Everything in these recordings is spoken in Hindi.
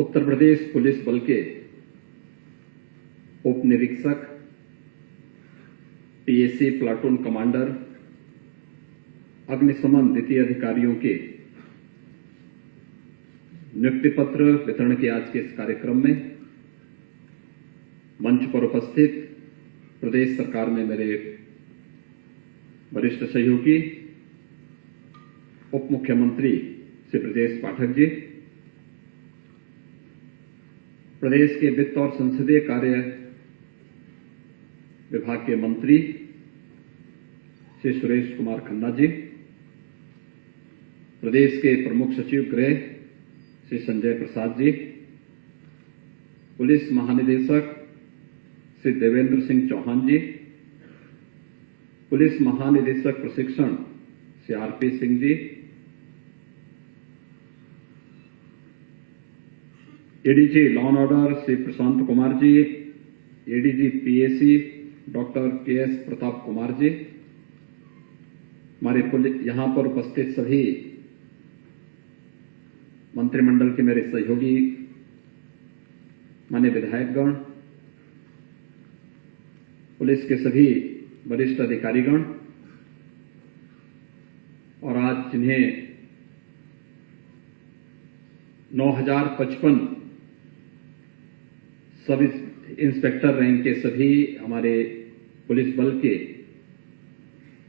उत्तर प्रदेश पुलिस बल के उप निरीक्षक, पीएसी प्लाटून कमांडर, अग्निशमन द्वितीय अधिकारियों के नियुक्ति पत्र वितरण के आज के इस कार्यक्रम में मंच पर उपस्थित प्रदेश सरकार में मेरे वरिष्ठ सहयोगी उप मुख्यमंत्री श्री ब्रजेश पाठक जी, प्रदेश के वित्त और संसदीय कार्य विभाग के मंत्री श्री सुरेश कुमार खन्ना जी, प्रदेश के प्रमुख सचिव गृह श्री संजय प्रसाद जी, पुलिस महानिदेशक श्री देवेंद्र सिंह चौहान जी, पुलिस महानिदेशक प्रशिक्षण Shri RP Singh ji, ADG law and order Shri Prashant Kumar ji, ADG PAC doctor KS Pratap Kumar ji, हमारे यहां पर उपस्थित सभी मंत्रिमंडल के मेरे सहयोगी, माननीय विधायकगण, पुलिस के सभी वरिष्ठ अधिकारीगण और आज जिन्हें 9055 सब इंस्पेक्टर रैंक के सभी हमारे पुलिस बल के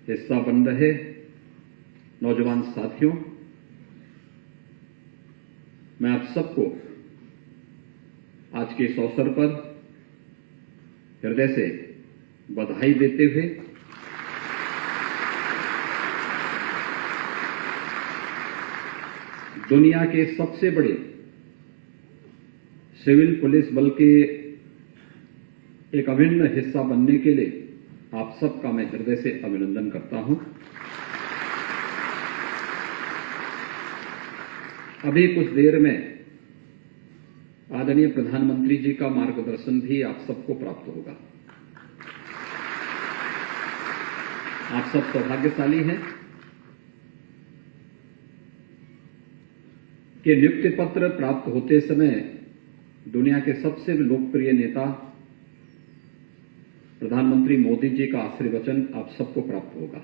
हिस्सा बन रहे नौजवान साथियों, मैं आप सबको आज के इस अवसर पर हृदय से बधाई देते हुए दुनिया के सबसे बड़े सिविल पुलिस बल के एक अभिन्न हिस्सा बनने के लिए आप सबका मैं हृदय से अभिनंदन करता हूं। अभी कुछ देर में आदरणीय प्रधानमंत्री जी का मार्गदर्शन भी आप सबको प्राप्त होगा। आप सब सौभाग्यशाली हैं कि नियुक्ति पत्र प्राप्त होते समय दुनिया के सबसे लोकप्रिय नेता प्रधानमंत्री मोदी जी का आशीर्वचन आप सबको प्राप्त होगा।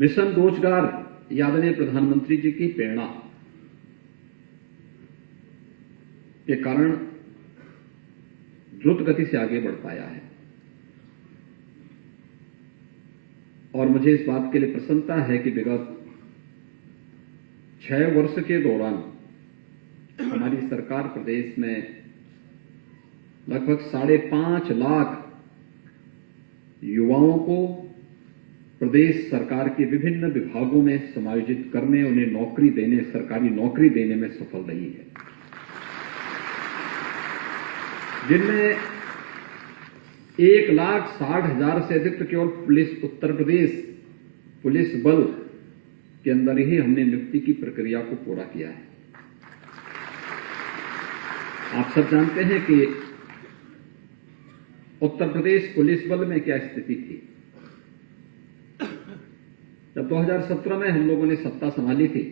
मिशन रोजगार आदरणीय प्रधानमंत्री जी की प्रेरणा के कारण द्रुत गति से आगे बढ़ पाया है और मुझे इस बात के लिए प्रसन्नता है कि विगत 6 वर्ष के दौरान हमारी सरकार प्रदेश में लगभग 5.5 लाख युवाओं को प्रदेश सरकार के विभिन्न विभागों में समायोजित करने, उन्हें नौकरी देने, सरकारी नौकरी देने में सफल रही है, जिनमें 1,60,000 से अधिक केवल पुलिस उत्तर प्रदेश पुलिस बल के अंदर ही हमने नियुक्ति की प्रक्रिया को पूरा किया है। आप सब जानते हैं कि उत्तर प्रदेश पुलिस बल में क्या स्थिति थी। जब 2017 में हम लोगों ने सत्ता संभाली थी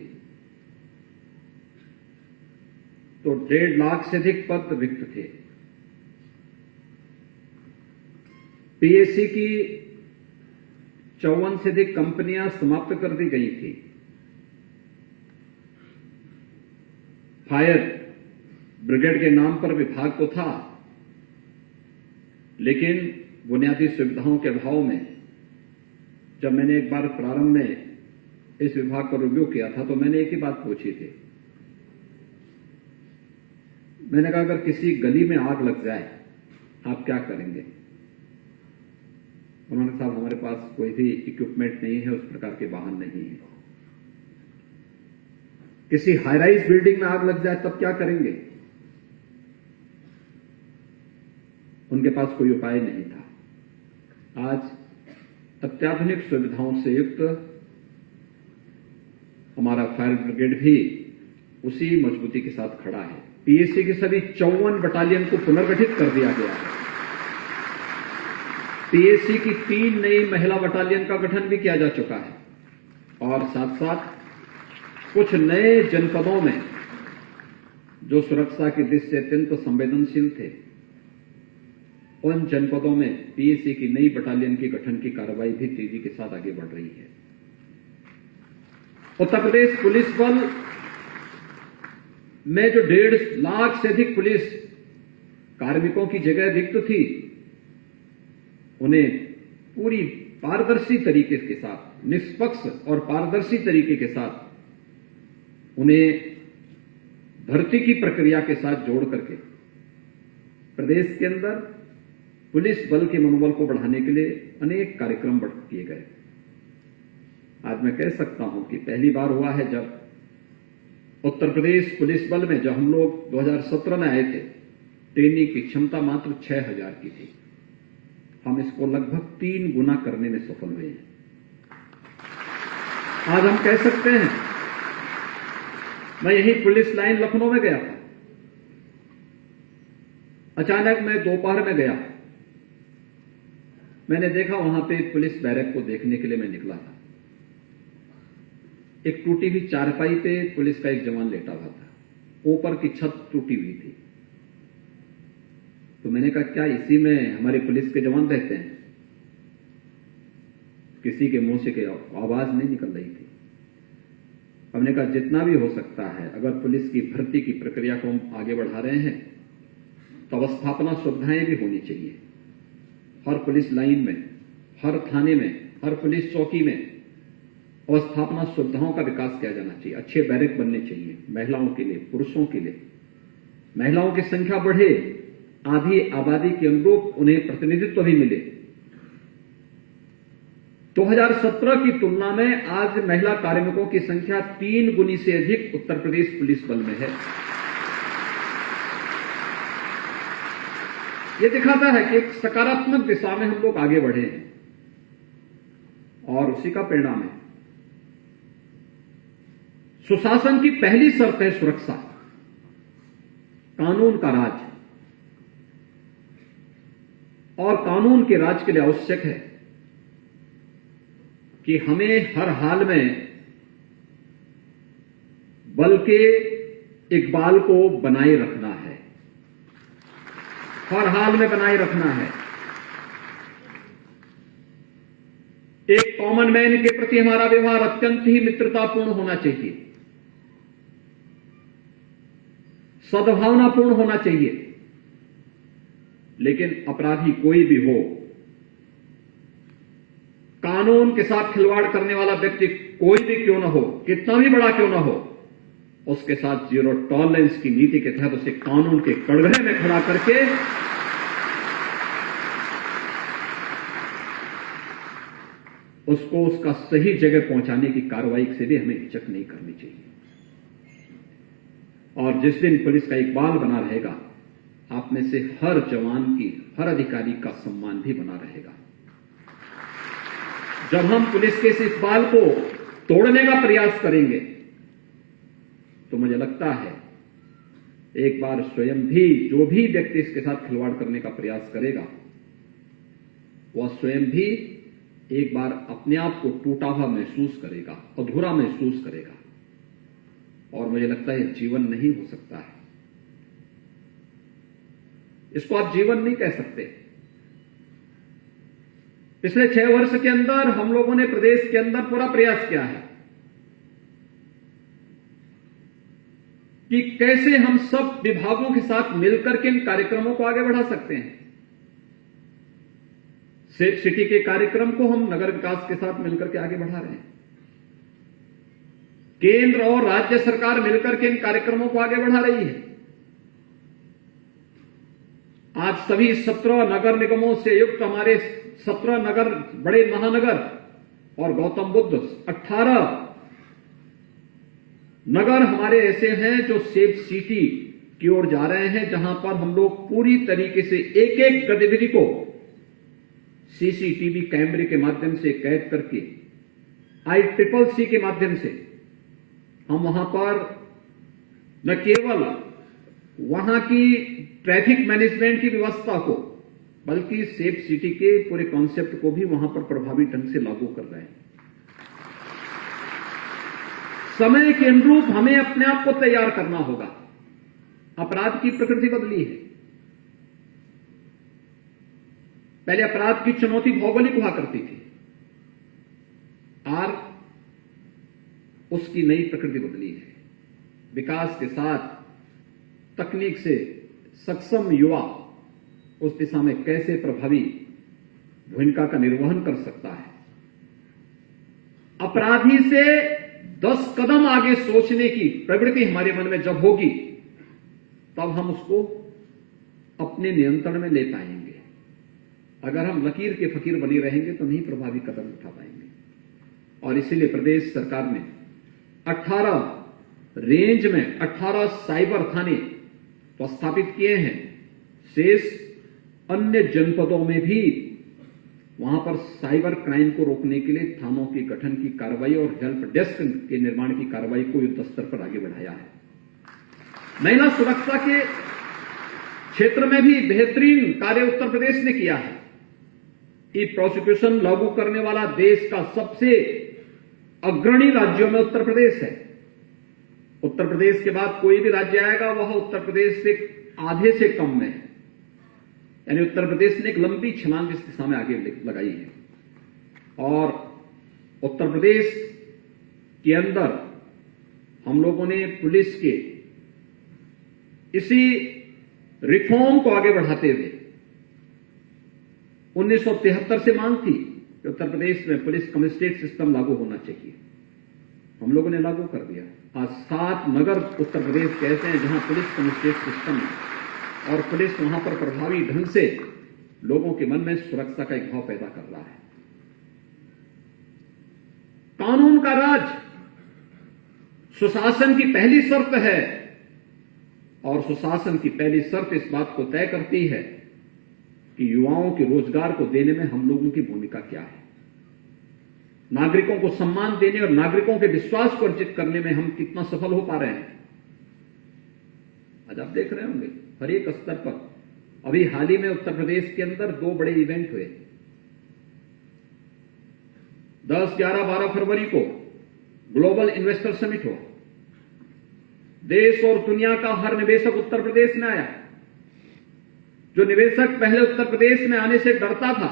तो 1.5 लाख से अधिक पद रिक्त थे। पीएसी की 54 से अधिक कंपनियां समाप्त कर दी गई थी। फायर ब्रिगेड के नाम पर विभाग तो था, लेकिन बुनियादी सुविधाओं के अभाव में जब मैंने एक बार प्रारंभ में इस विभाग का रिव्यू किया था तो मैंने एक ही बात पूछी थी। मैंने कहा अगर किसी गली में आग लग जाए आप क्या करेंगे? उन्होंने साहब हमारे पास कोई भी इक्विपमेंट नहीं है, उस प्रकार के वाहन नहीं है। किसी हाई राइज बिल्डिंग में आग लग जाए तब क्या करेंगे? उनके पास कोई उपाय नहीं था। आज अत्याधुनिक सुविधाओं से युक्त हमारा फायर ब्रिगेड भी उसी मजबूती के साथ खड़ा है। पीएसी की सभी 54 बटालियन को पुनर्गठित कर दिया गया है। पीएसी की 3 नई महिला बटालियन का गठन भी किया जा चुका है और साथ साथ कुछ नए जनपदों में जो सुरक्षा की दृष्टि से अत्यंत संवेदनशील थे, उन जनपदों में पीएसी की नई बटालियन की गठन की कार्रवाई भी तेजी के साथ आगे बढ़ रही है। उत्तर प्रदेश पुलिस बल में जो 1.5 लाख से अधिक पुलिस कार्मिकों की जगह रिक्त थी, उन्हें पूरी पारदर्शी तरीके के साथ, निष्पक्ष और पारदर्शी तरीके के साथ उन्हें भर्ती की प्रक्रिया के साथ जोड़ करके प्रदेश के अंदर पुलिस बल के मनोबल को बढ़ाने के लिए अनेक कार्यक्रम किए गए। आज मैं कह सकता हूं कि पहली बार हुआ है जब उत्तर प्रदेश पुलिस बल में, जब हम लोग 2017 में आए थे, ट्रेनिंग की क्षमता मात्र 6000 की थी, हम इसको लगभग 3 गुना करने में सफल हुए हैं। आज हम कह सकते हैं, मैं यही पुलिस लाइन लखनऊ में गया था, अचानक मैं दोपहर में गया, मैंने देखा वहां पे पुलिस बैरक को देखने के लिए मैं निकला था। एक टूटी हुई चारपाई पे पुलिस का एक जवान लेटा हुआ था, ऊपर की छत टूटी हुई थी। तो मैंने कहा, क्या इसी में हमारे पुलिस के जवान रहते हैं? किसी के मुंह से आवाज नहीं निकल रही थी। हमने कहा, जितना भी हो सकता है, अगर पुलिस की भर्ती की प्रक्रिया को हम आगे बढ़ा रहे हैं तो अवस्थापना सुविधाएं भी होनी चाहिए। हर पुलिस लाइन में, हर थाने में, हर पुलिस चौकी में अवस्थापना सुविधाओं का विकास किया जाना चाहिए। अच्छे बैरक बनने चाहिए महिलाओं के लिए, पुरुषों के लिए। महिलाओं की संख्या बढ़े, आधी आबादी के अनुरूप उन्हें प्रतिनिधित्व भी मिले। 2017 की तुलना में आज महिला कार्मिकों की संख्या 3 गुनी से अधिक उत्तर प्रदेश पुलिस बल में है। यह दिखाता है कि एक सकारात्मक दिशा में हम लोग आगे बढ़े हैं और उसी का परिणाम है। सुशासन की पहली शर्त है सुरक्षा, कानून का राज, और कानून के राज के लिए आवश्यक है कि हमें हर हाल में बल के इकबाल को बनाए रखना है, हर हाल में बनाए रखना है। एक कॉमन मैन के प्रति हमारा व्यवहार अत्यंत ही मित्रतापूर्ण होना चाहिए, सद्भावनापूर्ण होना चाहिए। लेकिन अपराधी कोई भी हो, कानून के साथ खिलवाड़ करने वाला व्यक्ति कोई भी क्यों ना हो, कितना भी बड़ा क्यों ना हो, उसके साथ जीरो टॉलरेंस की नीति के तहत उसे कानून के कड़घरे में खड़ा करके उसको उसका सही जगह पहुंचाने की कार्रवाई से भी हमें हिचक नहीं करनी चाहिए। और जिस दिन पुलिस का इकबाल बना रहेगा, आप में से हर जवान की, हर अधिकारी का सम्मान भी बना रहेगा। जब हम पुलिस के इस इकबाल को तोड़ने का प्रयास करेंगे तो मुझे लगता है एक बार स्वयं भी, जो भी व्यक्ति इसके साथ खिलवाड़ करने का प्रयास करेगा, वह स्वयं भी एक बार अपने आप को टूटा हुआ महसूस करेगा, अधूरा महसूस करेगा, और मुझे लगता है जीवन नहीं हो सकता है। इसको आप जीवन नहीं कह सकते। पिछले 6 वर्ष के अंदर हम लोगों ने प्रदेश के अंदर पूरा प्रयास किया है कि कैसे हम सब विभागों के साथ मिलकर के इन कार्यक्रमों को आगे बढ़ा सकते हैं। सेफ सिटी के कार्यक्रम को हम नगर विकास के साथ मिलकर के आगे बढ़ा रहे हैं। केंद्र और राज्य सरकार मिलकर के इन कार्यक्रमों को आगे बढ़ा रही है। आज सभी 17 नगर निगमों से युक्त हमारे 17 नगर, बड़े महानगर और गौतम बुद्ध 18 नगर हमारे ऐसे हैं जो सेफ सिटी की ओर जा रहे हैं, जहां पर हम लोग पूरी तरीके से एक एक गतिविधि को सीसीटीवी कैमरे के माध्यम से कैद करके ICCC के माध्यम से हम वहां पर न केवल वहां की ट्रैफिक मैनेजमेंट की व्यवस्था को, बल्कि सेफ सिटी के पूरे कॉन्सेप्ट को भी वहां पर प्रभावी ढंग से लागू कर रहे हैं। समय के अनुरूप हमें अपने आप को तैयार करना होगा। अपराध की प्रकृति बदली है। पहले अपराध की चुनौती भौगोलिक हुआ करती थी, आज उसकी नई प्रकृति बदली है। विकास के साथ तकनीक से सक्षम युवा उस दिशा में कैसे प्रभावी भूमिका का निर्वहन कर सकता है। अपराधी से 10 कदम आगे सोचने की प्रवृत्ति हमारे मन में जब होगी, तब हम उसको अपने नियंत्रण में ले पाएंगे। अगर हम लकीर के फकीर बने रहेंगे तो नहीं प्रभावी कदम उठा पाएंगे। और इसीलिए प्रदेश सरकार ने 18 रेंज में 18 साइबर थाने तो स्थापित किए हैं। शेष अन्य जनपदों में भी वहां पर साइबर क्राइम को रोकने के लिए थानों के गठन की कार्रवाई और हेल्प डेस्क के निर्माण की कार्रवाई को युद्ध स्तर पर आगे बढ़ाया है। महिला सुरक्षा के क्षेत्र में भी बेहतरीन कार्य उत्तर प्रदेश ने किया है। ई प्रोसिक्यूशन लागू करने वाला देश का सबसे अग्रणी राज्यों में उत्तर प्रदेश है। उत्तर प्रदेश के बाद कोई भी राज्य आएगा वह उत्तर प्रदेश से आधे से कम में है। यानी उत्तर प्रदेश ने एक लंबी छलांग इस दिशा में आगे लगाई है। और उत्तर प्रदेश के अंदर हम लोगों ने पुलिस के इसी रिफॉर्म को आगे बढ़ाते हुए 1973 से मांग थी कि उत्तर प्रदेश में पुलिस कमिश्नरेट सिस्टम लागू होना चाहिए। हम लोगों ने लागू कर दिया। आज 7 नगर उत्तर प्रदेश के ऐसे हैं जहां पुलिस कमिश्नरेट सिस्टम है और पुलिस वहां पर प्रभावी ढंग से लोगों के मन में सुरक्षा का एक भाव पैदा कर रहा है। कानून का राज सुशासन की पहली शर्त है और सुशासन की पहली शर्त इस बात को तय करती है कि युवाओं के रोजगार को देने में हम लोगों की भूमिका क्या है, नागरिकों को सम्मान देने और नागरिकों के विश्वास को अर्जित करने में हम कितना सफल हो पा रहे हैं। आज आप देख रहे होंगे हर एक स्तर पर। अभी हाल ही में उत्तर प्रदेश के अंदर 2 बड़े इवेंट हुए। 10, 11, 12 फरवरी को ग्लोबल इन्वेस्टर समिट हुआ। देश और दुनिया का हर निवेशक उत्तर प्रदेश में आया। जो निवेशक पहले उत्तर प्रदेश में आने से डरता था,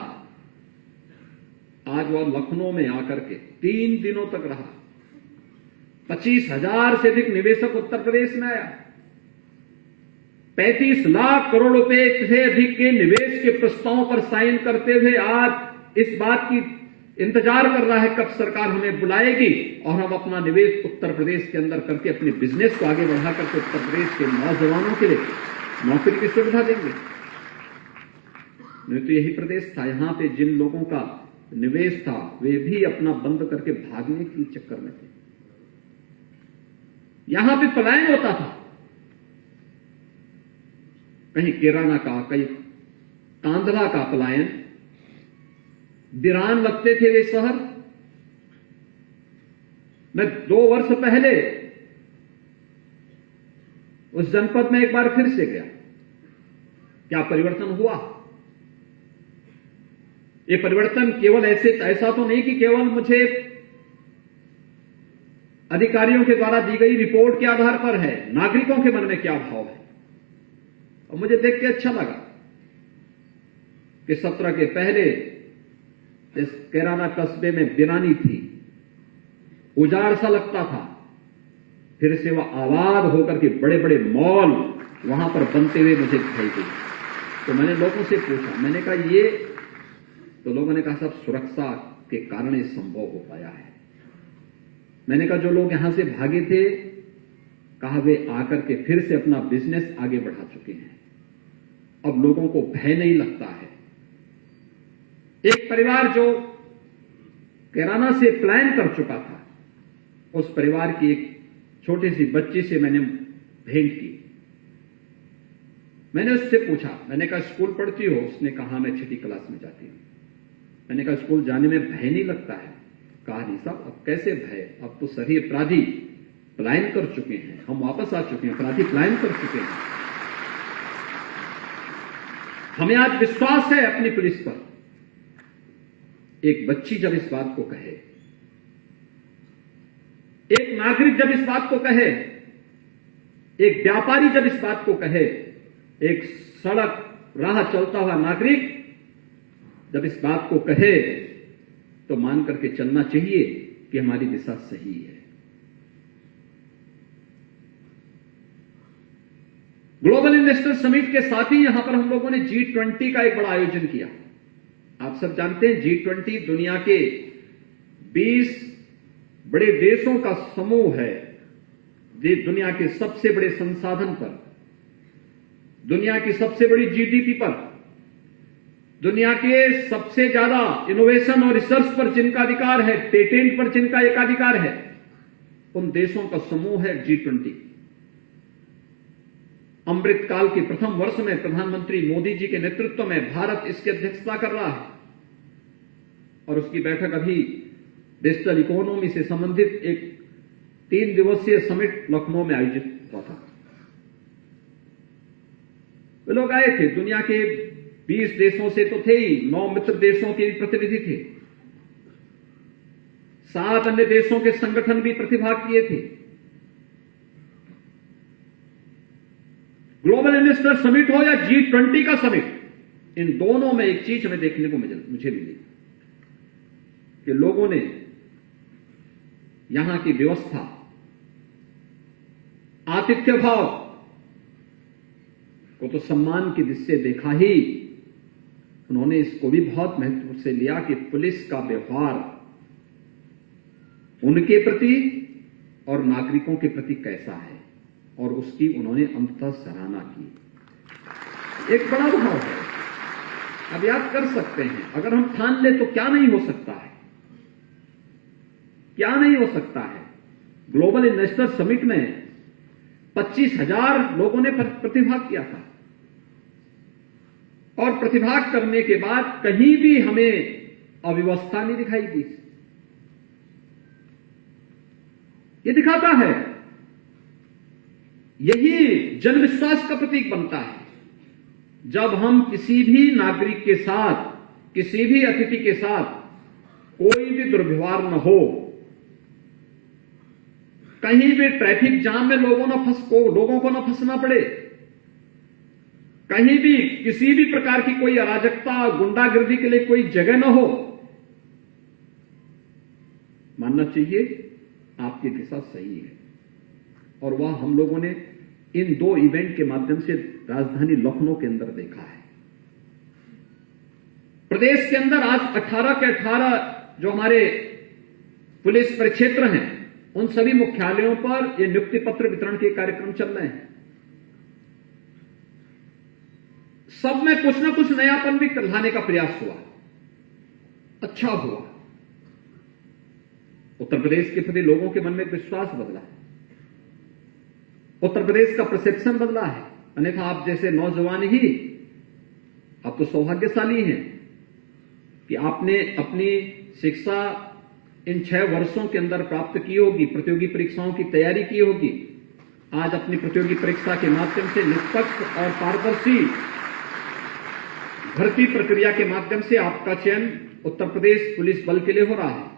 आज वह लखनऊ में आकर के 3 दिनों तक रहा। 25,000 से अधिक निवेशक उत्तर प्रदेश में आया। 35 लाख करोड़ रुपए से अधिक के निवेश के प्रस्तावों पर साइन करते हुए आज इस बात की इंतजार कर रहा है कब सरकार हमें बुलाएगी और हम अपना निवेश उत्तर प्रदेश के अंदर करके अपने बिजनेस को आगे बढ़ा करके उत्तर प्रदेश के नौजवानों के लिए नौकरी की सुविधा देंगे। नहीं तो यही प्रदेश था, यहां पे जिन लोगों का निवेश था वे भी अपना बंद करके भागने के चक्कर में थे। यहां पे पलायन होता था, कहीं किराना का, कहीं कांधला का पलायन। वीरान लगते थे वे शहर। मैं 2 वर्ष पहले उस जनपद में एक बार फिर से गया। क्या परिवर्तन हुआ? ये परिवर्तन केवल ऐसा तो नहीं कि केवल मुझे अधिकारियों के द्वारा दी गई रिपोर्ट के आधार पर है। नागरिकों के मन में क्या भाव है और मुझे देख के अच्छा लगा कि 17 के पहले इस कैराना कस्बे में वीरानी थी, उजाड़ सा लगता था। फिर से वह आबाद होकर के बड़े बड़े मॉल वहां पर बनते हुए मुझे दिखाई दी। तो मैंने लोगों से पूछा, मैंने कहा ये, तो लोगों ने कहा साहब सुरक्षा के कारण ये संभव हो पाया है। मैंने कहा जो लोग यहां से भागे थे, कहा वे आकर के फिर से अपना बिजनेस आगे बढ़ा चुके हैं। अब लोगों को भय नहीं लगता है। एक परिवार जो कैराना से प्लान कर चुका था, उस परिवार की एक छोटी सी बच्ची से मैंने भेंट की। मैंने उससे पूछा, मैंने कहा स्कूल पढ़ती हो? उसने कहा मैं 6ठी क्लास में जाती हूं। मैंने कहा स्कूल जाने में भय नहीं लगता है? कहा नहीं साहब, अब कैसे भय, अब तो सभी अपराधी पलायन कर चुके हैं, हम वापस आ चुके हैं, अपराधी पलायन कर चुके हैं। हमें आज विश्वास है अपनी पुलिस पर। एक बच्ची जब इस बात को कहे, एक नागरिक जब इस बात को कहे, एक व्यापारी जब इस बात को कहे, एक सड़क राह चलता हुआ नागरिक जब इस बात को कहे, तो मान करके चलना चाहिए कि हमारी दिशा सही है। ग्लोबल इन्वेस्टर समिट के साथ ही यहां पर हम लोगों ने G20 का एक बड़ा आयोजन किया। आप सब जानते हैं G20 दुनिया के 20 बड़े देशों का समूह है, जो दुनिया के सबसे बड़े संसाधन पर, दुनिया की सबसे बड़ी जीडीपी पर, दुनिया के सबसे ज्यादा इनोवेशन और रिसर्च पर जिनका अधिकार है, पेटेंट पर जिनका एकाधिकार है, उन देशों का समूह है G20। अमृतकाल के प्रथम वर्ष में प्रधानमंत्री मोदी जी के नेतृत्व में भारत इसकी अध्यक्षता कर रहा है और उसकी बैठक अभी डिजिटल इकोनॉमी से संबंधित एक 3 दिवसीय समिट लखनऊ में आयोजित हुआ था। वे लोग आए थे, दुनिया के 20 देशों से तो थे ही, 9 मित्र देशों के प्रतिनिधि थे, 7 अन्य देशों के संगठन भी प्रतिभाग किए थे। ग्लोबल इन्वेस्टर समिट हो या G20 का समिट, इन दोनों में एक चीज हमें देखने को मुझे मिली कि लोगों ने यहां की व्यवस्था, आतिथ्य भाव को तो सम्मान की दृष्टि से देखा ही, उन्होंने इसको भी बहुत महत्व से लिया कि पुलिस का व्यवहार उनके प्रति और नागरिकों के प्रति कैसा है, और उसकी उन्होंने अंततः सराहना की। एक बड़ा भाव है। अब याद कर सकते हैं, अगर हम ठान ले तो क्या नहीं हो सकता है, क्या नहीं हो सकता है। ग्लोबल इन्वेस्टर समिट में 25,000 लोगों ने प्रतिभाग किया था और प्रतिभाग करने के बाद कहीं भी हमें अव्यवस्था नहीं दिखाई दी। ये दिखाता है, यही जनविश्वास का प्रतीक बनता है। जब हम किसी भी नागरिक के साथ, किसी भी अतिथि के साथ कोई भी दुर्व्यवहार न हो, कहीं भी ट्रैफिक जाम में लोगों को न फंसना पड़े, कहीं भी किसी भी प्रकार की कोई अराजकता, गुंडागर्दी के लिए कोई जगह न हो, मानना चाहिए आपकी दिशा सही है। और वह हम लोगों ने इन 2 इवेंट के माध्यम से राजधानी लखनऊ के अंदर देखा है। प्रदेश के अंदर आज 18 के 18 जो हमारे पुलिस परिक्षेत्र हैं, उन सभी मुख्यालयों पर ये नियुक्ति पत्र वितरण के कार्यक्रम चल रहे हैं। सब में कुछ न कुछ नयापन भी लाने का प्रयास हुआ, अच्छा हुआ। उत्तर प्रदेश के प्रति लोगों के मन में विश्वास बदला है, उत्तर प्रदेश का परसेप्शन बदला है। अन्यथा आप जैसे नौजवान ही आप तो सौभाग्यशाली हैं कि आपने अपनी शिक्षा इन 6 वर्षों के अंदर प्राप्त की होगी, प्रतियोगी परीक्षाओं की तैयारी की होगी। आज अपनी प्रतियोगी परीक्षा के माध्यम से निष्पक्ष और पारदर्शी भर्ती प्रक्रिया के माध्यम से आपका चयन उत्तर प्रदेश पुलिस बल के लिए हो रहा है।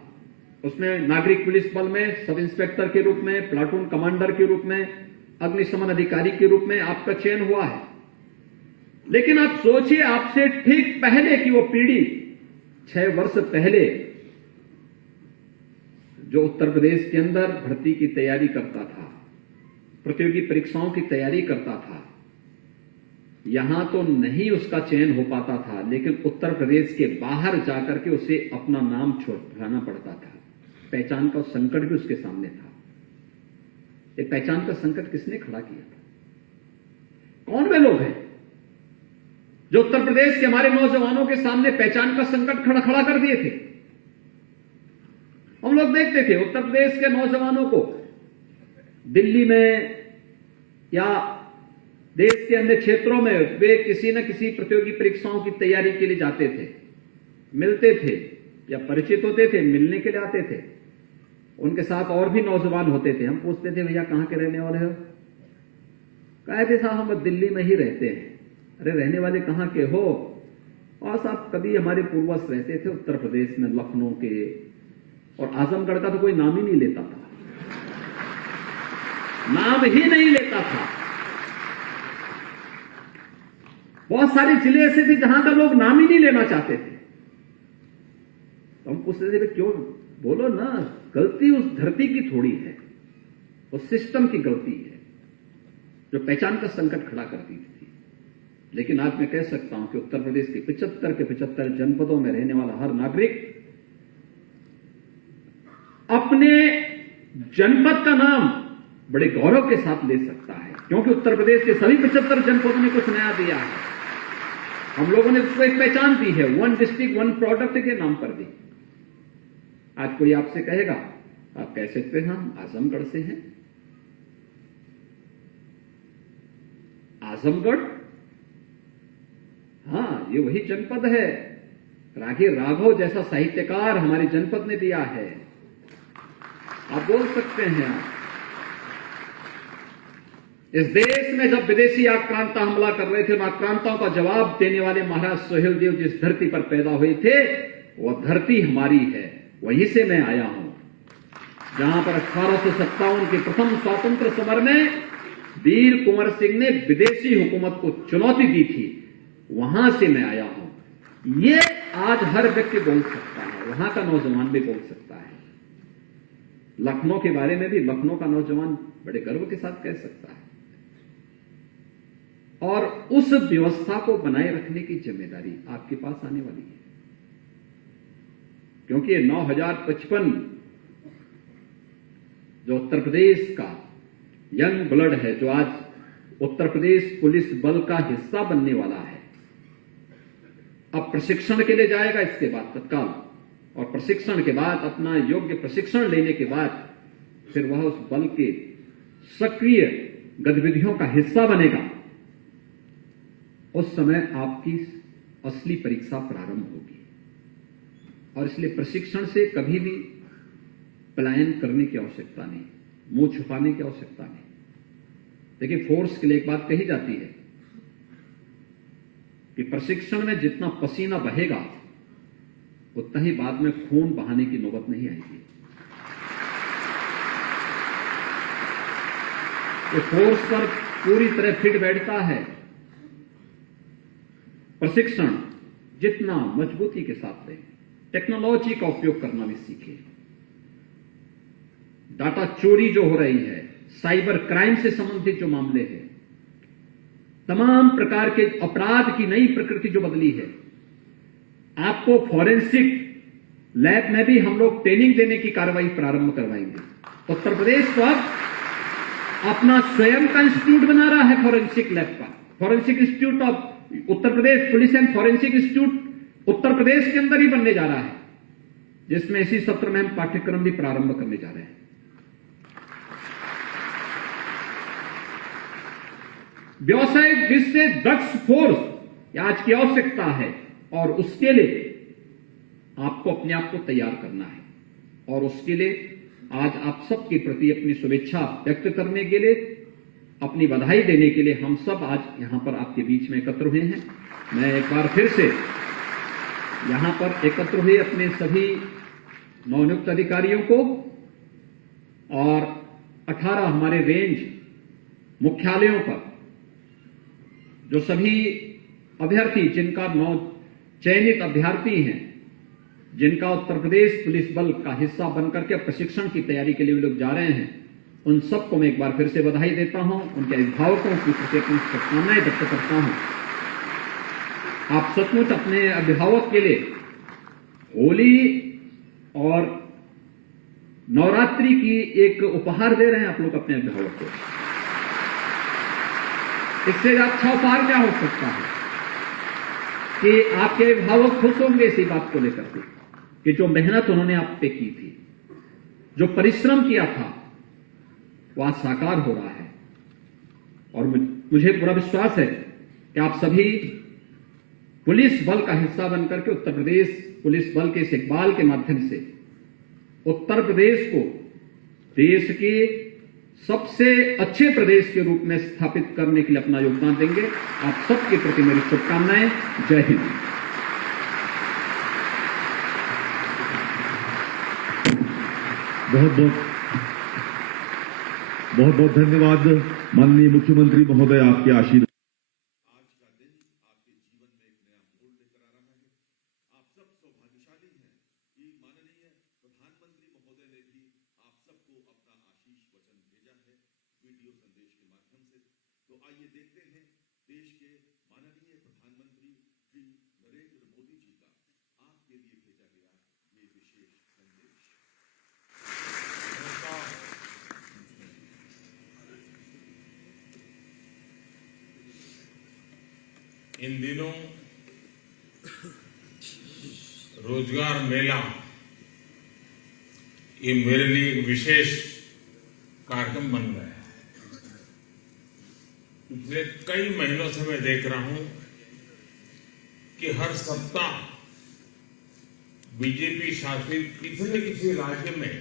उसमें नागरिक पुलिस बल में सब इंस्पेक्टर के रूप में, प्लाटून कमांडर के रूप में, अग्निशमन अधिकारी के रूप में आपका चयन हुआ है। लेकिन आप सोचिए, आपसे ठीक पहले की वो पीढ़ी 6 वर्ष पहले जो उत्तर प्रदेश के अंदर भर्ती की तैयारी करता था, प्रतियोगी परीक्षाओं की तैयारी करता था, यहां तो नहीं उसका चयन हो पाता था, लेकिन उत्तर प्रदेश के बाहर जाकर के उसे अपना नाम छोड़ना पड़ता था। पहचान का संकट भी उसके सामने था। ये पहचान का संकट किसने खड़ा किया था? कौन वे लोग हैं जो उत्तर प्रदेश के हमारे नौजवानों के सामने पहचान का संकट खड़ा कर दिए थे? हम लोग देखते थे उत्तर प्रदेश के नौजवानों को दिल्ली में या देश के अन्य क्षेत्रों में वे किसी न किसी प्रतियोगी परीक्षाओं की तैयारी के लिए जाते थे, मिलते थे या परिचित होते थे, मिलने के लिए आते थे। उनके साथ और भी नौजवान होते थे। हम पूछते थे, भैया कहां के रहने वाले हो? कहते साहब हम दिल्ली में ही रहते हैं। अरे रहने वाले कहां के हो? और साहब कभी हमारे पूर्वज रहते थे उत्तर प्रदेश में, लखनऊ के, और आजमगढ़ का तो कोई नाम ही नहीं लेता था। नाम ही नहीं लेता था। बहुत सारे जिले ऐसे थे जहां का लोग नाम ही नहीं लेना चाहते थे। तो हम पूछते थे क्यों, बोलो ना, गलती उस धरती की थोड़ी है, उस सिस्टम की गलती है जो पहचान का संकट खड़ा कर दी थी। लेकिन आज मैं कह सकता हूं कि उत्तर प्रदेश के 75 के 75 जनपदों में रहने वाला हर नागरिक अपने जनपद का नाम बड़े गौरव के साथ ले सकता है, क्योंकि उत्तर प्रदेश के सभी 75 जनपदों ने कुछ नया दिया है। हम लोगों ने उसको एक पहचान दी है, वन डिस्ट्रिक्ट वन प्रोडक्ट के नाम पर दी। आज कोई आपसे कहेगा, आप कह सकते हैं हम आजमगढ़ से हैं। आजमगढ़, हाँ, ये वही जनपद है। रागी राघव जैसा साहित्यकार हमारे जनपद ने दिया है। आप बोल सकते हैं। इस देश में जब विदेशी आक्रांता हमला कर रहे थे, उन आक्रांताओं का जवाब देने वाले महाराज सोहेलदेव जिस धरती पर पैदा हुए थे, वह धरती हमारी है। वहीं से मैं आया हूं, जहां पर 1857 के प्रथम स्वतंत्र समर में वीर कुंवर सिंह ने विदेशी हुकूमत को चुनौती दी थी। वहां से मैं आया हूं। ये आज हर व्यक्ति बोल सकता है, वहां का नौजवान भी बोल सकता है। लखनऊ के बारे में भी लखनऊ का नौजवान बड़े गर्व के साथ कह सकता है। और उस व्यवस्था को बनाए रखने की जिम्मेदारी आपके पास आने वाली है, क्योंकि ये 9055 जो उत्तर प्रदेश का यंग ब्लड है, जो आज उत्तर प्रदेश पुलिस बल का हिस्सा बनने वाला है, अब प्रशिक्षण के लिए जाएगा इसके बाद तत्काल, और प्रशिक्षण के बाद अपना योग्य प्रशिक्षण लेने के बाद फिर वह उस बल के सक्रिय गतिविधियों का हिस्सा बनेगा। उस समय आपकी असली परीक्षा प्रारंभ होगी। और इसलिए प्रशिक्षण से कभी भी पलायन करने की आवश्यकता नहीं, मुंह छुपाने की आवश्यकता नहीं। देखिए, फोर्स के लिए एक बात कही जाती है कि प्रशिक्षण में जितना पसीना बहेगा उतना ही बाद में खून बहाने की नौबत नहीं आएगी। ये फोर्स पर पूरी तरह फिट बैठता है। प्रशिक्षण जितना मजबूती के साथ लें, टेक्नोलॉजी का उपयोग करना भी सीखें। डाटा चोरी जो हो रही है, साइबर क्राइम से संबंधित जो मामले हैं, तमाम प्रकार के अपराध की नई प्रकृति जो बदली है, आपको फॉरेंसिक लैब में भी हम लोग ट्रेनिंग देने की कार्रवाई प्रारंभ करवाएंगे। उत्तर प्रदेश तो अब अपना स्वयं का इंस्टीट्यूट बना रहा है फॉरेंसिक लैब का। Forensic institute of Uttar Pradesh police and forensic institute Uttar Pradesh के अंदर ही बनने जा रहा है, जिसमें इसी सत्र में हम पाठ्यक्रम भी प्रारंभ करने जा रहे हैं। व्यावसायिक दृष्टि से दक्ष फोर्स आज की आवश्यकता है, और उसके लिए आपको अपने आप को तैयार करना है। और उसके लिए आज आप सबके प्रति अपनी शुभेच्छा व्यक्त करने के लिए, अपनी बधाई देने के लिए हम सब आज यहां पर आपके बीच में एकत्र हुए हैं। मैं एक बार फिर से यहां पर एकत्र हुए अपने सभी नवनियुक्त अधिकारियों को और 18 हमारे रेंज मुख्यालयों पर जो सभी अभ्यर्थी, जिनका चयनित अभ्यर्थी हैं, जिनका उत्तर प्रदेश पुलिस बल का हिस्सा बनकर के प्रशिक्षण की तैयारी के लिए वे लोग जा रहे हैं, उन सबको मैं एक बार फिर से बधाई देता हूं। उनके अभिभावकों की प्रति अपनी शुभकामनाएं व्यक्त करता हूं। आप सचमुच अपने अभिभावक के लिए होली और नवरात्रि की एक उपहार दे रहे हैं आप लोग अपने अभिभावक को। इससे अच्छा उपहार क्या हो सकता है कि आपके अभिभावक खुश होंगे इसी बात को लेकर के कि जो मेहनत उन्होंने आप पे की थी, जो परिश्रम किया था, वह साकार हो रहा है। और मुझे पूरा विश्वास है कि आप सभी पुलिस बल का हिस्सा बनकर के उत्तर प्रदेश पुलिस बल के इस इकबाल के माध्यम से उत्तर प्रदेश को देश के सबसे अच्छे प्रदेश के रूप में स्थापित करने के लिए अपना योगदान देंगे। आप सबके प्रति मेरी शुभकामनाएं। जय हिंद। बहुत बहुत बहुत बहुत धन्यवाद माननीय मुख्यमंत्री महोदय, आपके आशीर्वाद। आज का दिन आपके जीवन में एक नया मोड़ लेकर आ रहा है। आप सब सौभाग्यशाली हैं कि माननीय प्रधानमंत्री महोदय ने भी आप सबको अपना आशीष वचन भेजा है वीडियो संदेश के माध्यम से। तो आइए देखते हैं देश के माननीय प्रधानमंत्री श्री नरेंद्र मोदी जी का आपके लिए भेजा गया ये विशेष संदेश। इन दिनों रोजगार मेला ये मेरे लिए एक विशेष कार्यक्रम बन गया है। पिछले कई महीनों से मैं देख रहा हूं कि हर सप्ताह बीजेपी शासित किसी न किसी राज्य में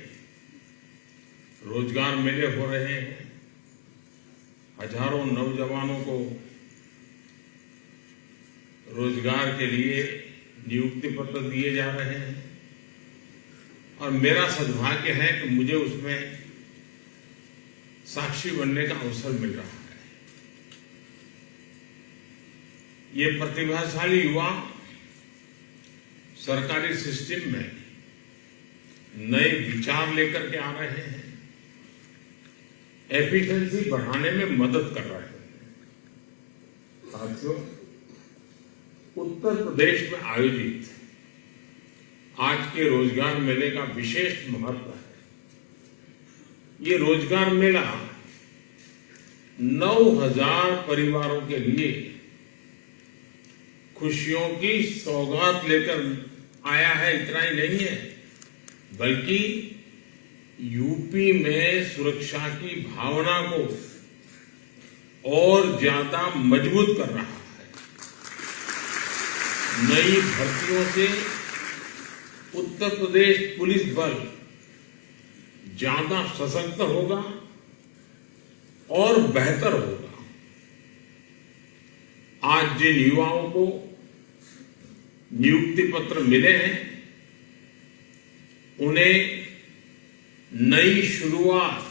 रोजगार मेले हो रहे हैं। हजारों नौजवानों को रोजगार के लिए नियुक्ति पत्र दिए जा रहे हैं और मेरा सद्भाग्य है कि मुझे उसमें साक्षी बनने का अवसर मिल रहा है। ये प्रतिभाशाली युवा सरकारी सिस्टम में नए विचार लेकर के आ रहे हैं, एफिशिएंसी बढ़ाने में मदद कर रहे हैं। साथियों, उत्तर प्रदेश में आयोजित आज के रोजगार मेले का विशेष महत्व है। ये रोजगार मेला 9,000 परिवारों के लिए खुशियों की सौगात लेकर आया है। इतना ही नहीं है, बल्कि यूपी में सुरक्षा की भावना को और ज्यादा मजबूत कर रहा है। नई भर्तियों से उत्तर प्रदेश पुलिस बल ज्यादा सशक्त होगा और बेहतर होगा। आज जिन युवाओं को नियुक्ति पत्र मिले हैं, उन्हें नई शुरुआत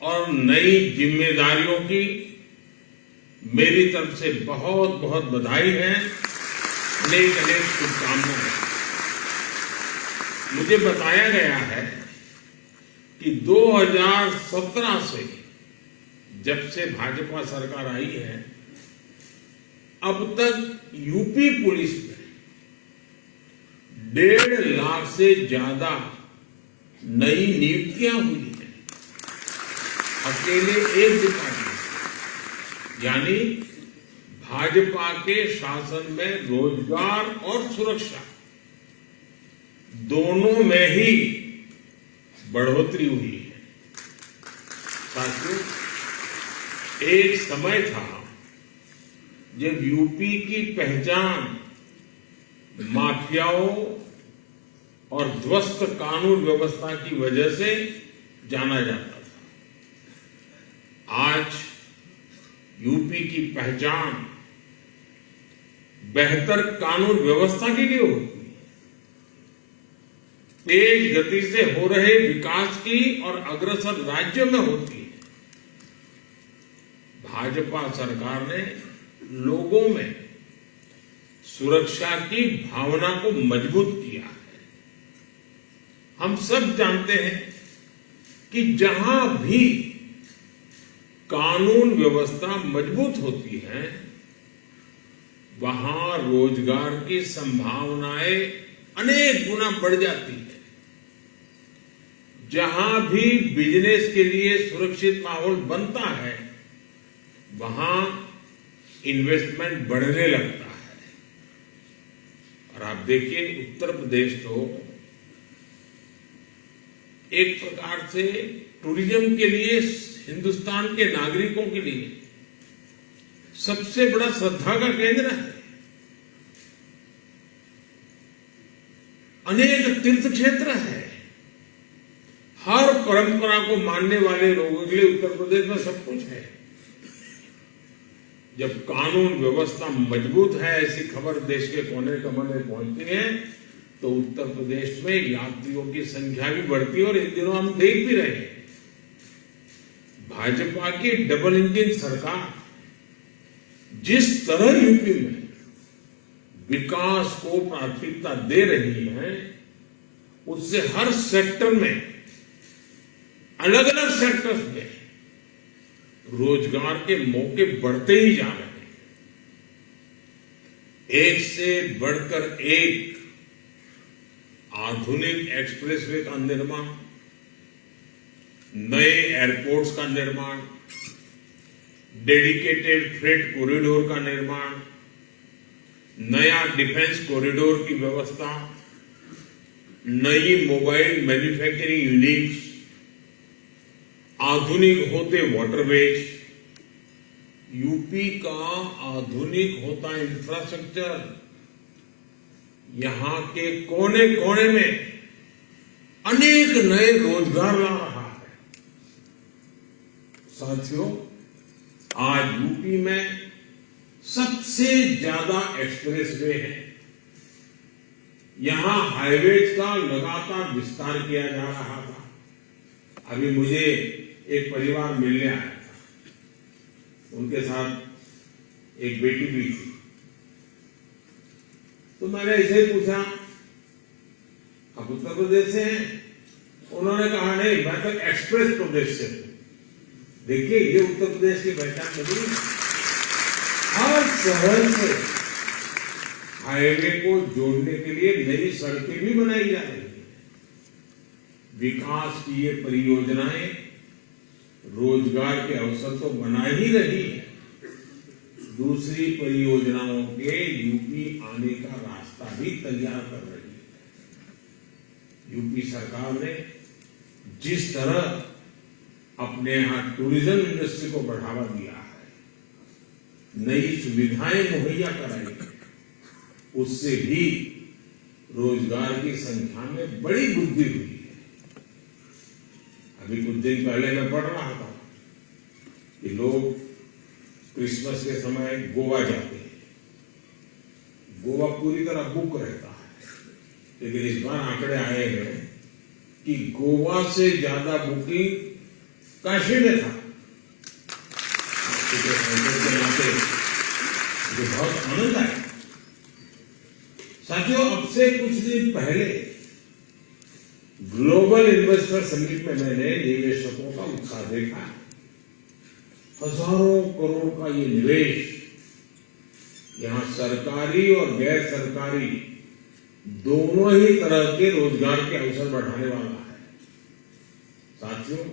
और नई जिम्मेदारियों की मेरी तरफ से बहुत बहुत बधाई है। अनेक अनेक शुभकामनाएं। मुझे बताया गया है कि 2017 से जब से भाजपा सरकार आई है, अब तक यूपी पुलिस में 1.5 लाख से ज्यादा नई नियुक्तियां हुई हैं। अकेले एक डिपार्टमेंट यानी भाजपा के शासन में रोजगार और सुरक्षा दोनों में ही बढ़ोतरी हुई है। साथियों, एक समय था जब यूपी की पहचान माफियाओं और ध्वस्त कानून व्यवस्था की वजह से जाना जाता था। आज यूपी की पहचान बेहतर कानून व्यवस्था के लिए होती है, तेज गति से हो रहे विकास की और अग्रसर राज्यों में होती है। भाजपा सरकार ने लोगों में सुरक्षा की भावना को मजबूत किया है। हम सब जानते हैं कि जहां भी कानून व्यवस्था मजबूत होती है, वहां रोजगार की संभावनाएं अनेक गुना बढ़ जाती है। जहां भी बिजनेस के लिए सुरक्षित माहौल बनता है, वहां इन्वेस्टमेंट बढ़ने लगता है। और आप देखिए, उत्तर प्रदेश तो एक प्रकार से टूरिज्म के लिए, हिंदुस्तान के नागरिकों के लिए सबसे बड़ा श्रद्धा का केंद्र है। अनेक तीर्थ क्षेत्र है। हर परंपरा को मानने वाले लोगों के लिए उत्तर प्रदेश में सब कुछ है। जब कानून व्यवस्था मजबूत है, ऐसी खबर देश के कोने कोने में पहुंचती है, तो उत्तर प्रदेश में यात्रियों की संख्या भी बढ़ती है। और इन दिनों हम देख भी रहे हैं भाजपा की डबल इंजन सरकार जिस तरह यूपी में विकास को प्राथमिकता दे रही है, उससे हर सेक्टर में, अलग अलग सेक्टर्स में रोजगार के मौके बढ़ते ही जा रहे हैं। एक से बढ़कर एक आधुनिक एक्सप्रेसवे का निर्माण, नए एयरपोर्ट्स का निर्माण, डेडिकेटेड फ्रेट कॉरिडोर का निर्माण, नया डिफेंस कॉरिडोर की व्यवस्था, नई मोबाइल मैन्युफैक्चरिंग यूनिट्स, आधुनिक होते वाटरवेज, यूपी का आधुनिक होता इंफ्रास्ट्रक्चर यहां के कोने कोने में अनेक नए रोजगार ला रहा है। साथियों, आज यूपी में सबसे ज्यादा एक्सप्रेसवे है। यहां हाईवेज का लगातार विस्तार किया जा रहा था। अभी मुझे एक परिवार मिलने आया था, उनके साथ एक बेटी भी थी। तो मैंने इसे पूछा, आप उत्तर प्रदेश से हैं? उन्होंने कहा नहीं, मैं तो एक्सप्रेस प्रदेश से हूं। देखिए, ये उत्तर प्रदेश की पहचान नहीं। हर शहर से हाईवे को जोड़ने के लिए नई सड़कें भी बनाई जा रही है। विकास की ये परियोजनाएं रोजगार के अवसर तो बना ही रही है, दूसरी परियोजनाओं के यूपी आने का रास्ता भी तैयार कर रही है। यूपी सरकार ने जिस तरह अपने यहां टूरिज्म इंडस्ट्री को बढ़ावा दिया है, नई सुविधाएं मुहैया कराई है, उससे भी रोजगार की संख्या में बड़ी वृद्धि हुई है। अभी कुछ दिन पहले मैं पढ़ रहा था कि लोग क्रिसमस के समय गोवा जाते हैं। गोवा पूरी तरह बुक रहता है, लेकिन इस बार आंकड़े आए हैं कि गोवा से ज्यादा बुकिंग काशी में था। के नाते मुझे बहुत आनंद आया। साथियों, अब से कुछ दिन पहले ग्लोबल इन्वेस्टर समिट में मैंने निवेशकों का उत्साह देखा। हजारों करोड़ का ये निवेश यहां सरकारी और गैर सरकारी दोनों ही तरह के रोजगार के अवसर बढ़ाने वाला है। साथियों,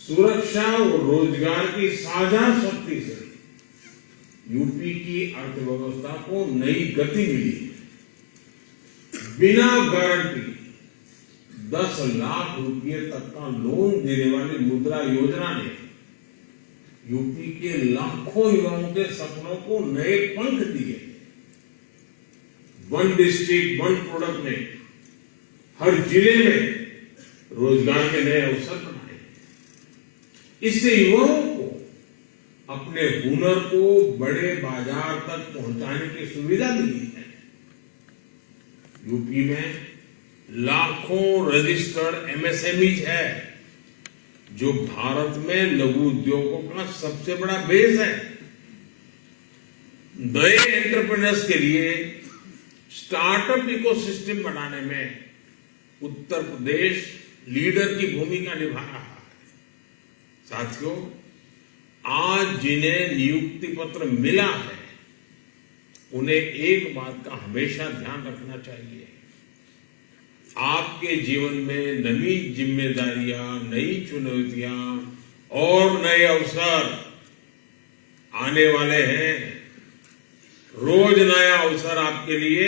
सुरक्षा और रोजगार की साझा शक्ति से यूपी की अर्थव्यवस्था को नई गति मिली है। बिना गारंटी 10 लाख रुपए तक का लोन देने वाली मुद्रा योजना ने यूपी के लाखों युवाओं के सपनों को नए पंख दिए। वन डिस्ट्रिक्ट वन प्रोडक्ट ने हर जिले में रोजगार के नए अवसर बनाए। इससे युवाओं को अपने हुनर को बड़े बाजार तक पहुंचाने की सुविधा मिली है। यूपी में लाखों रजिस्टर्ड एमएसएमई है, जो भारत में लघु उद्योगों का सबसे बड़ा बेस है। नए एंटरप्रेन्योर्स के लिए स्टार्टअप इकोसिस्टम बनाने में उत्तर प्रदेश लीडर की भूमिका निभा रहा है। साथियों, आज जिन्हें नियुक्ति पत्र मिला है, उन्हें एक बात का हमेशा ध्यान रखना चाहिए। आपके जीवन में नई जिम्मेदारियां, नई चुनौतियां और नए अवसर आने वाले हैं। रोज नया अवसर आपके लिए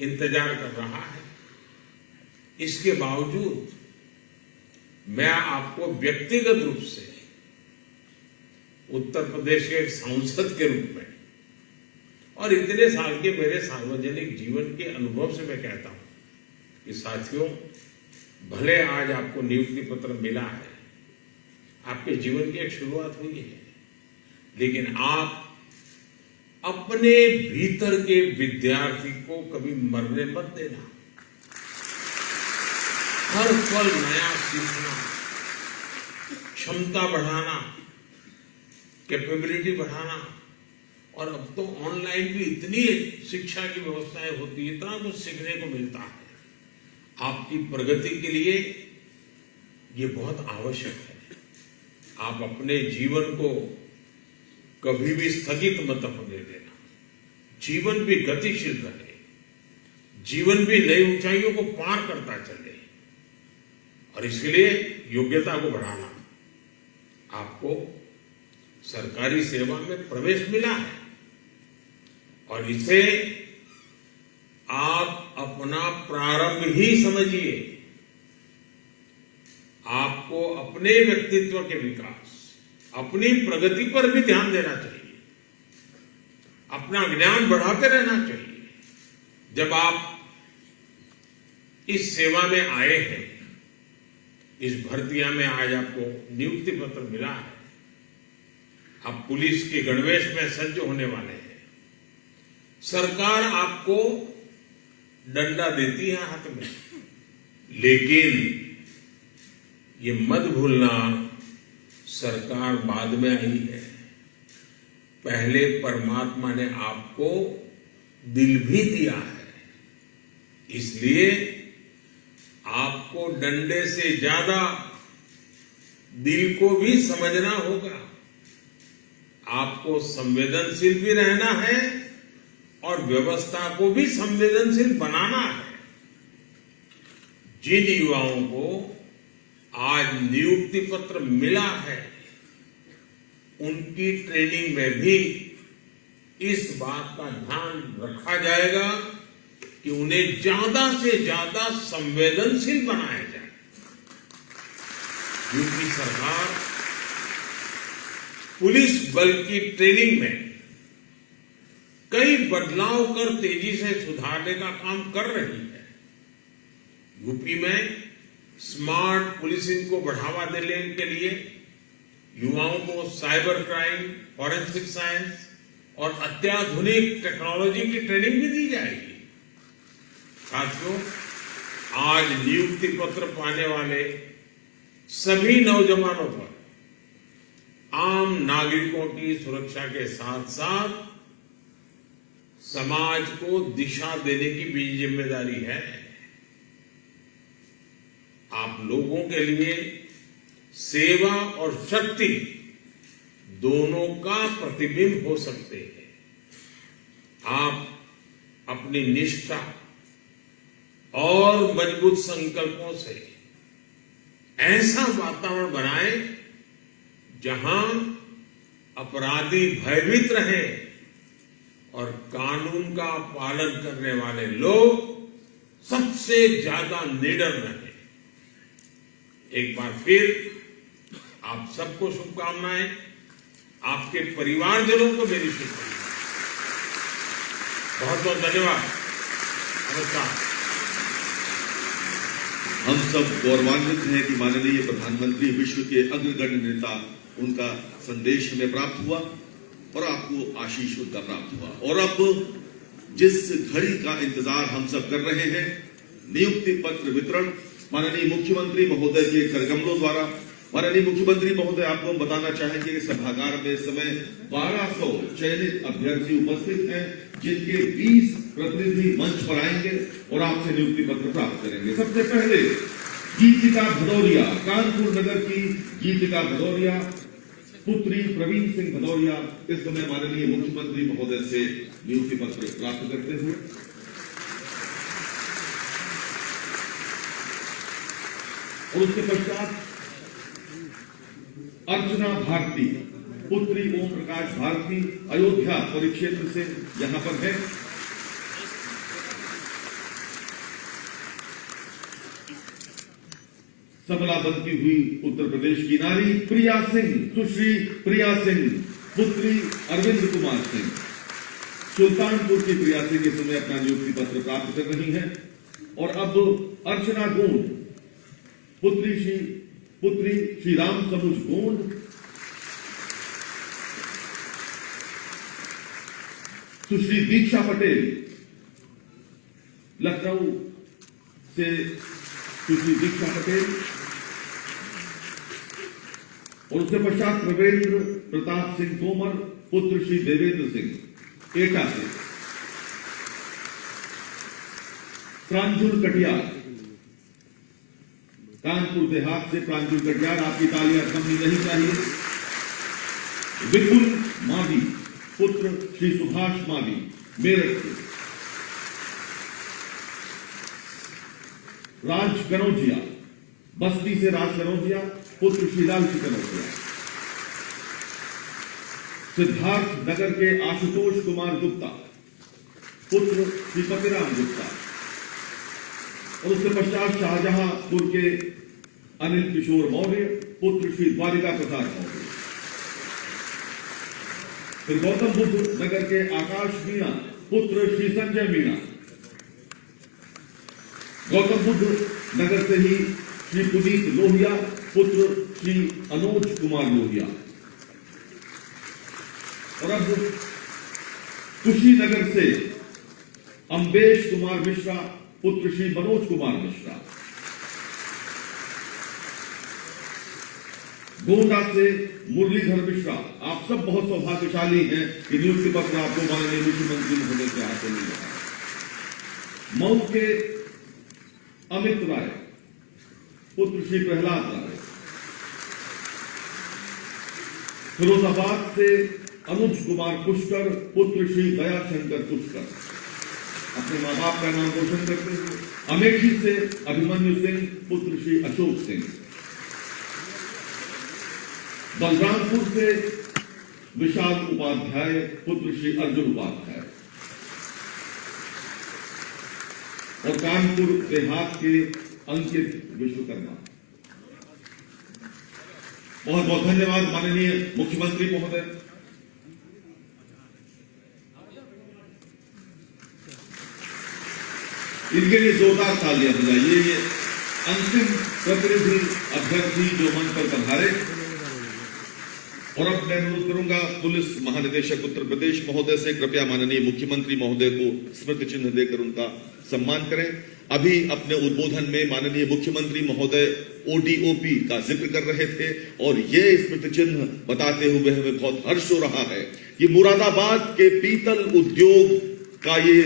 इंतजार कर रहा है। इसके बावजूद मैं आपको व्यक्तिगत रूप से उत्तर प्रदेश के एक सांसद के रूप में और इतने साल के मेरे सार्वजनिक जीवन के अनुभव से मैं कहता हूं कि साथियों, भले आज आपको नियुक्ति पत्र मिला है, आपके जीवन की एक शुरुआत हुई है, लेकिन आप अपने भीतर के विद्यार्थी को कभी मरने मत देना। हर पल नया सीखना, क्षमता बढ़ाना, कैपेबिलिटी बढ़ाना, और अब तो ऑनलाइन भी इतनी शिक्षा की व्यवस्थाएं होती है, इतना कुछ सीखने को मिलता है। आपकी प्रगति के लिए ये बहुत आवश्यक है। आप अपने जीवन को कभी भी स्थगित मत होने देना। जीवन भी गतिशील रहे, जीवन भी नई ऊंचाइयों को पार करता चले, और इसलिए योग्यता को बढ़ाना। आपको सरकारी सेवा में प्रवेश मिला है और इसे आप अपना प्रारंभ ही समझिए। आपको अपने व्यक्तित्व के विकास, अपनी प्रगति पर भी ध्यान देना चाहिए, अपना ज्ञान बढ़ाते रहना चाहिए। जब आप इस सेवा में आए हैं, इस भर्तिया में आज आपको नियुक्ति पत्र मिला है, आप पुलिस के गणवेश में सज्ज होने वाले हैं। सरकार आपको डंडा देती है हाथ में, लेकिन ये मत भूलना, सरकार बाद में आई है। पहले परमात्मा ने आपको दिल भी दिया है, इसलिए आपको डंडे से ज्यादा दिल को भी समझना होगा। आपको संवेदनशील भी रहना है और व्यवस्था को भी संवेदनशील बनाना है। जिन युवाओं को आज नियुक्ति पत्र मिला है, उनकी ट्रेनिंग में भी इस बात का ध्यान रखा जाएगा कि उन्हें ज्यादा से ज्यादा संवेदनशील बनाया जाए। यूपी सरकार पुलिस बल की ट्रेनिंग में कई बदलाव कर तेजी से सुधारने का काम कर रही है। यूपी में स्मार्ट पुलिसिंग को बढ़ावा देने के लिए युवाओं को साइबर क्राइम, फॉरेंसिक साइंस और अत्याधुनिक टेक्नोलॉजी की ट्रेनिंग भी दी जाएगी। साथियों, आज नियुक्ति पत्र पाने वाले सभी नौजवानों पर आम नागरिकों की सुरक्षा के साथ साथ समाज को दिशा देने की भी जिम्मेदारी है। आप लोगों के लिए सेवा और शक्ति दोनों का प्रतिबिंब हो सकते हैं। आप अपनी निष्ठा और मजबूत संकल्पों से ऐसा वातावरण बनाएं जहां अपराधी भयभीत रहे और कानून का पालन करने वाले लोग सबसे ज्यादा निडर रहे। एक बार फिर आप सबको शुभकामनाएं, आपके परिवारजनों को मेरी शुभकामनाएं। बहुत बहुत धन्यवाद। नमस्कार। हम सब गौरवान्वित हैं कि माननीय प्रधानमंत्री विश्व के अग्रगण्य नेता, उनका संदेश हमें प्राप्त हुआ और आपको आशीष उनका प्राप्त हुआ। और अब जिस घड़ी का इंतजार हम सब कर रहे हैं, नियुक्ति पत्र वितरण माननीय मुख्यमंत्री महोदय के करकमलों द्वारा। माननीय मुख्यमंत्री महोदय, आपको हम बताना चाहेंगे कि सभागार में इस समय 1200 चयनित अभ्यर्थी उपस्थित हैं, जिनके 20 प्रतिनिधि मंच पर आएंगे और आपसे नियुक्ति पत्र प्राप्त करेंगे। सबसे पहले गीतिका भदौरिया, कानपुर नगर की गीतिका भदौरिया, पुत्री प्रवीण सिंह भदौरिया इस समय माननीय मुख्यमंत्री महोदय से नियुक्ति पत्र प्राप्त करते हुए। और उसके पश्चात अर्चना भारती, पुत्री ओम प्रकाश भारती, अयोध्या परिक्षेत्र से यहां पर है। सबला बनती हुई उत्तर प्रदेश की नारी प्रिया सिंह, सुश्री प्रिया सिंह, पुत्री अरविंद कुमार सिंह। सुल्तानपुर की प्रिया सिंह इस समय अपना नियुक्ति पत्र प्राप्त कर रही हैं। और अब अर्चना गोंड, पुत्री श्री राम समुझ गोंड, सुश्री दीक्षा पटेल, लखनऊ से सुश्री दीक्षा पटेल, और उसके पश्चात प्रवेंद्र प्रताप सिंह तोमर पुत्र श्री देवेंद्र सिंह एटा से, प्रांजुल कटियार कानपुर देहात से, प्रांजुल कटियार, आपकी तालियां कम नहीं चाहिए। विपुल मावी पुत्र श्री सुभाष मावी मेरठ से, राज कनौजिया बस्ती से, राज कनौजिया पुत्र श्री लालजी कनौजिया, सिद्धार्थ नगर के आशुतोष कुमार गुप्ता पुत्र श्री पतिराम गुप्ता, और उसके पश्चात शाहजहांपुर के अनिल किशोर मौर्य पुत्र श्री द्वारिका प्रसाद मौर्य, फिर गौतम बुद्ध नगर के आकाश मीणा पुत्र श्री संजय मीणा, गौतम बुद्ध नगर से ही श्री पुनीत लोहिया पुत्र श्री अनोज कुमार लोहिया, और अब कुशीनगर से अम्बेश कुमार मिश्रा पुत्र श्री मनोज कुमार मिश्रा, गोंडा से मुरलीधर मिश्रा। आप सब बहुत सौभाग्यशाली हैं कि नियुक्ति पत्र आपको माननीय मुख्यमंत्री महोदय के हाथ मिल रहा है। मऊ के अमित राय पुत्र श्री प्रहलाद राय, फिरोजाबाद से अनुज कुमार पुष्कर पुत्र श्री दयाशंकर पुष्कर, अपने मां बाप का नाम रोशन करते हुए, अमेठी से अभिमन्यु सिंह पुत्र श्री अशोक सिंह, बलरामपुर से विशाल उपाध्याय पुत्र श्री अर्जुन उपाध्याय, और कानपुर देहात के अंकित विश्वकर्मा। बहुत बहुत धन्यवाद माननीय मुख्यमंत्री महोदय। इनके लिए जोरदार तालियां बजाइए। ये अंतिम प्रतिनिधि अभ्यर्थी जो मंच पर पधारे। और अब मैं अनुरोध करूंगा पुलिस महानिदेशक उत्तर प्रदेश महोदय से कृपया माननीय मुख्यमंत्री महोदय को स्मृति चिन्ह देकर उनका सम्मान करें। अभी अपने उद्बोधन में माननीय मुख्यमंत्री महोदय ओडीओपी का जिक्र कर रहे थे और ये स्मृति चिन्ह बताते हुए हमें बहुत हर्ष हो रहा है। ये मुरादाबाद के पीतल उद्योग का ये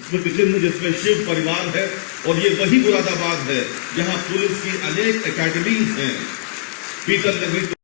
स्मृति चिन्ह जिसमें शिव परिवार है और ये वही मुरादाबाद है जहां पुलिस की अनेक एकेडमीज हैं। पीतल नगरी